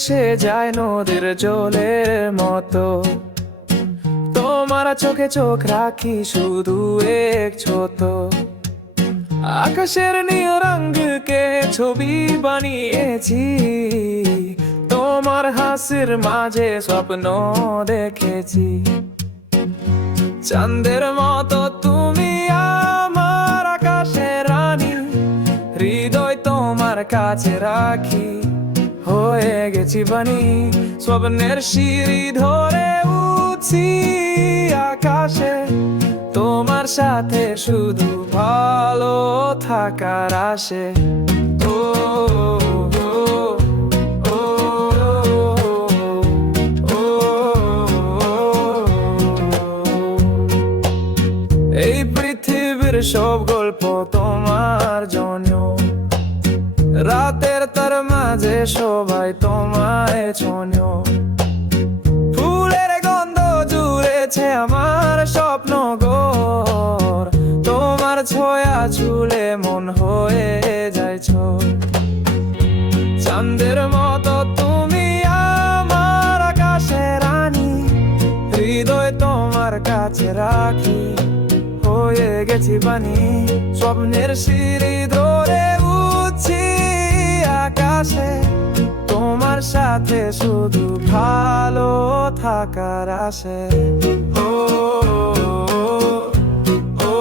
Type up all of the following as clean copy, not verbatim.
ভেসে যায় নদীর জলের মতো। তোমার চোখে চোখ রাখি শুধু এক ছোট আকাশের নীল রঙকে ছবি বানিয়েছি। তোমার হাসির মাঝে স্বপ্ন দেখেছি। চাঁদের মতো তুমি আমার আকাশের রানী, হৃদয় তোমার কাছে রাখি হয়ে গেছি বানি। স্বপ্নের সিঁড়ি ধরে উঠছি আকাশে, তোমার সাথে শুধু ভালো থাকার আশে। ও ও, ও, ও, ও, এই পৃথিবীর সব গল্প তোমার জন্য, রাতের তার মাঝে সবাই তোমায় ছন্য। ফুলের গন্ধ জুড়েছে আমার স্বপ্ন ঘর, তোমার ছোঁয়া ছুলে মন হয়ে যায় ছোট। চাঁদের মতো তুমি আমার আকাশের রানী, হৃদয় তোমার কাছে রাখি হয়ে গেছি বানি। স্বপ্নের সিঁড়ি ধরে উঠছি আকাশে, তোমার সাথে শুধু ভালো থাকার আশে। ও ও, ও,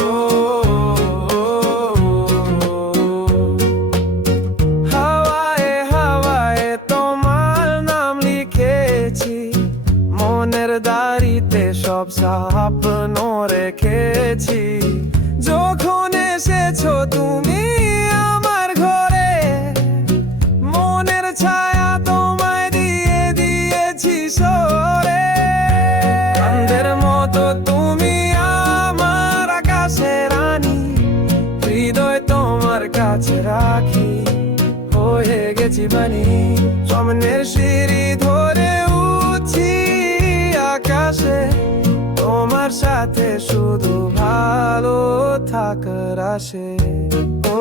ও, হাওয়ায় হাওয়ায় তোমার নাম লিখেছি, মনের দাড়িতে সব স্বপ্ন রেখেছি। যখন এসেছো তুমি আমার ঘরে, মনের ছায়া তোমায় দিয়ে দিয়েছি সরে। চাঁদের মতো তুমি আমার আকাশের রানী, হৃদয় তোমার কাছে রাখি হয়ে গেছি বানি। স্বপ্নের সিঁড়ি ধরে উঠছি আকাশে, তোমার সাথে শুধু ভালো থাকার আশে। ও